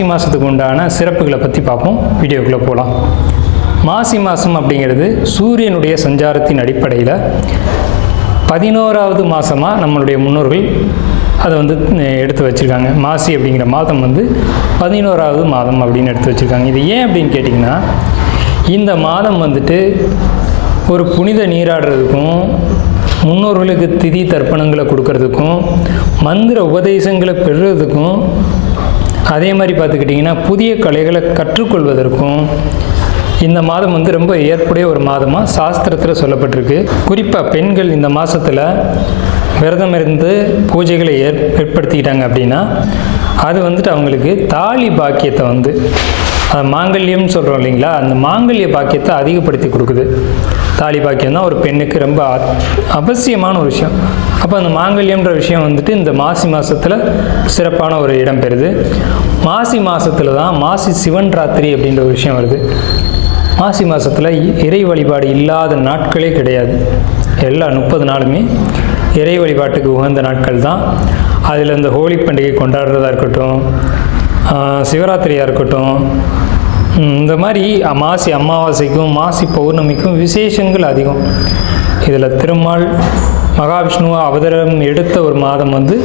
மாசி மாதத்துக்கு உண்டான சிறப்புகளை பற்றி பார்ப்போம். வீடியோக்குள்ளே போகலாம் மாசி மாதம் அப்படிங்கிறது சூரியனுடைய சஞ்சாரத்தின் அடிப்படையில் பதினோராவது மாதமாக நம்மளுடைய முன்னோர்கள் அதை வந்து எடுத்து வச்சுருக்காங்க. மாசி அப்படிங்கிற மாதம் வந்து பதினோராவது மாதம் அப்படின்னு எடுத்து வச்சுருக்காங்க. இது ஏன் அப்படின்னு கேட்டிங்கன்னா இந்த மாதம் வந்துட்டு ஒரு புனித நீராடுறதுக்கும் முன்னோர்களுக்கு திதி தர்ப்பணங்களை கொடுக்கறதுக்கும் மந்திர உபதேசங்களை பெறுறதுக்கும் அதே மாதிரி பார்த்துக்கிட்டிங்கன்னா புதிய கலைகளை கற்றுக்கொள்வதற்கும் இந்த மாதம் வந்து ரொம்ப ஏற்புடைய ஒரு மாதமாக சாஸ்திரத்தில் சொல்லப்பட்டிருக்கு. குறிப்பாக பெண்கள் இந்த மாதத்தில் விரதம் இருந்து பூஜைகளை ஏற் ஏற்படுத்திக்கிட்டாங்க அப்படின்னா அது வந்துட்டு அவங்களுக்கு தாலி பாக்கியத்தை வந்து அது மாங்கல்யம்னு சொல்கிறோம் இல்லைங்களா? அந்த மாங்கல்ய பாக்கியத்தை அதிகப்படுத்தி கொடுக்குது. தாலி பாக்கியம் தான் ஒரு பெண்ணுக்கு ரொம்ப அவசியமான ஒரு விஷயம். அப்போ அந்த மாங்கல்யம்ன்ற விஷயம் வந்துட்டு இந்த மாசி மாதத்தில் சிறப்பான ஒரு இடம் பெறுது. மாசி மாதத்தில் தான் மாசி சிவன் ராத்திரி அப்படின்ற ஒரு விஷயம் வருது. மாசி மாதத்தில் இறை வழிபாடு இல்லாத நாட்களே கிடையாது. எல்லா முப்பது நாளுமே இறை வழிபாட்டுக்கு உகந்த நாட்கள் தான். அதில் இந்த ஹோலி பண்டிகை கொண்டாடுறதா இருக்கட்டும் சிவராத்திரியாக இருக்கட்டும் இந்த மாதிரி மாசி அமாவாசைக்கும் மாசி பௌர்ணமிக்கும் விசேஷங்கள் அதிகம். இதில் திருமால் மகாவிஷ்ணுவா அவதாரம் எடுத்த ஒரு மாதம் வந்து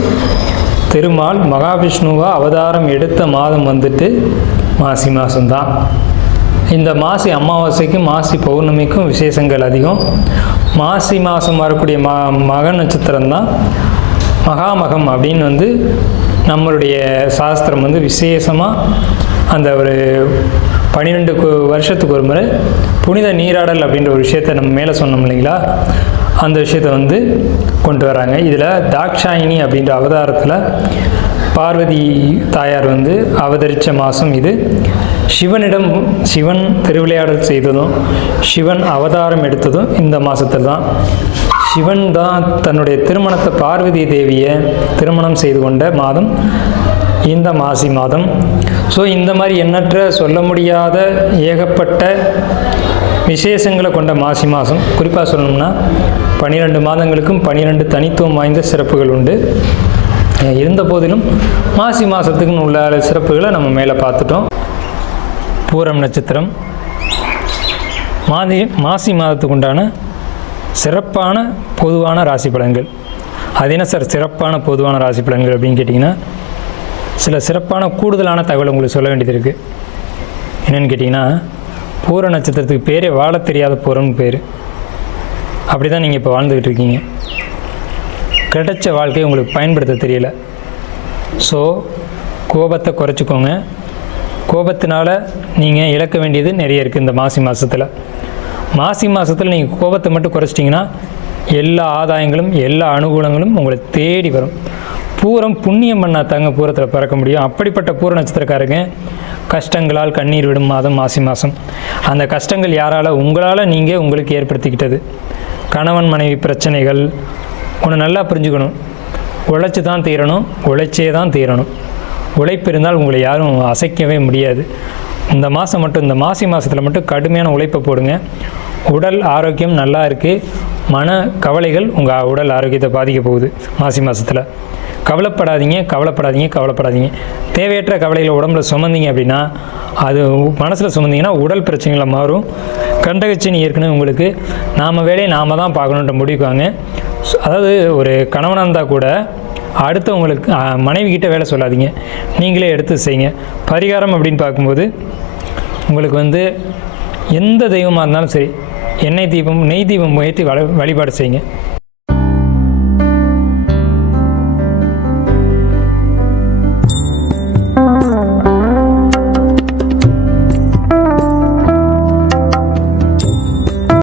திருமால் மகாவிஷ்ணுவா அவதாரம் எடுத்த மாதம் வந்துட்டு மாசி மாதம்தான் இந்த மாசி அமாவாசைக்கும் மாசி பௌர்ணமிக்கும் விசேஷங்கள் அதிகம். மாசி மாதம் வரக்கூடிய ம மக நட்சத்திரம் தான் மகாமகம் அப்படின்னு வந்து நம்மளுடைய சாஸ்திரம் வந்து விசேஷமாக அந்த ஒரு பன்னிரெண்டு வருஷத்துக்கு ஒரு முறை புனித நீராடல் அப்படின்ற ஒரு விஷயத்தை நம்ம மேலே சொன்னோம் இல்லைங்களா? அந்த விஷயத்தை வந்து கொண்டு வராங்க. இதில் தாக்ஷாயினி அப்படின்ற அவதாரத்தில் பார்வதி தாயார் வந்து அவதரித்த மாதம் இது. சிவனிடம் சிவன் திருவிளையாடல் செய்ததும் சிவன் அவதாரம் எடுத்ததும் இந்த மாதத்தில் தான். சிவன் தான் தன்னுடைய திருமணத்தை பார்வதி தேவியை திருமணம் செய்து கொண்ட மாதம். இந்த மாசி மாதம். ஸோ இந்த மாதிரி எண்ணற்ற சொல்ல முடியாத ஏகப்பட்ட விசேஷங்களை கொண்ட மாசி மாதம். குறிப்பாக சொல்லணும்னா பன்னிரெண்டு மாதங்களுக்கும் பன்னிரெண்டு தனித்துவம் வாய்ந்த சிறப்புகள் உண்டு. இருந்த போதிலும் மாசி மாதத்துக்குன்னு உள்ள சிறப்புகளை நம்ம மேலே பார்த்துட்டோம். பூரம் நட்சத்திரம். மாதி மாசி மாதத்துக்கு உண்டான சிறப்பான பொதுவான ராசி பலன்கள். அது என்ன சார் சிறப்பான பொதுவான ராசி பலன்கள் அப்படின்னு கேட்டிங்கன்னா சில சிறப்பான கூடுதலான தகவல் உங்களுக்கு சொல்ல வேண்டியது இருக்குது என்னென்னு கேட்டிங்கன்னா பூர நட்சத்திரத்துக்கு பேரே வாழ தெரியாத பூரம்னு பேர். அப்படி தான் நீங்கள் இப்போ வாழ்ந்துக்கிட்டு இருக்கீங்க. கிடைச்ச வாழ்க்கையை உங்களுக்கு பயன்படுத்த தெரியல. ஸோ கோபத்தை குறைச்சிக்கோங்க. கோபத்தினால நீங்கள் இழக்க வேண்டியது நிறைய இருக்குது இந்த மாசி மாதத்தில் மாசி மாதத்தில் நீங்கள் கோபத்தை மட்டும் குறைச்சிட்டிங்கன்னா எல்லா ஆதாயங்களும் எல்லா அனுகூலங்களும் உங்களை தேடி வரும். பூரம் புண்ணியம் பண்ணால் தாங்க பூரத்தில் பறக்க முடியும். அப்படிப்பட்ட பூர நட்சத்திரக்காரங்க கஷ்டங்களால் கண்ணீர் விடும் மாதம் மாசி மாதம் அந்த கஷ்டங்கள் யாரால உங்களால் நீங்கள் உங்களுக்கு ஏற்படுத்திக்கிட்டது. கணவன் மனைவி பிரச்சனைகள் ஒன்று நல்லா புரிஞ்சுக்கணும். உழைச்சி தான் தீரணும் உழைச்சே தான் தீரணும். உழைப்பு இருந்தால் உங்களை யாரும் அசைக்கவே முடியாது. இந்த மாதம் மட்டும் இந்த மாசி மாதத்தில் மட்டும் கடுமையான உழைப்பை போடுங்க. உடல் ஆரோக்கியம் நல்லா இருக்குது மன கவலைகள் உங்கள் உடல் ஆரோக்கியத்தை பாதிக்க போகுது மாசி மாதத்தில் கவலைப்படாதீங்க கவலைப்படாதீங்க கவலைப்படாதீங்க. தேவையற்ற கவலைகளை உடம்புல சுமந்தீங்க அப்படின்னா அது மனசில் சுமந்தீங்கன்னா உடல் பிரச்சனைகளை மாறும். கண்டகச்சின்னு ஏற்கனவே உங்களுக்கு நாம் வேலையை நாம் தான் பார்க்கணுன்ற முடிவுக்குவாங்க ஸோ, அதாவது ஒரு கணவனாக இருந்தால் கூட அடுத்தவங்களுக்கு மனைவி கிட்ட வேலை சொல்லாதீங்க. நீங்களே எடுத்து செய்யுங்க. பரிகாரம் அப்படின்னு பார்க்கும்போது உங்களுக்கு வந்து எந்த தெய்வமாக இருந்தாலும் சரி எண்ணெய் தீபம் நெய் தீபம் ஏற்றி வழிபாடு செய்யுங்க.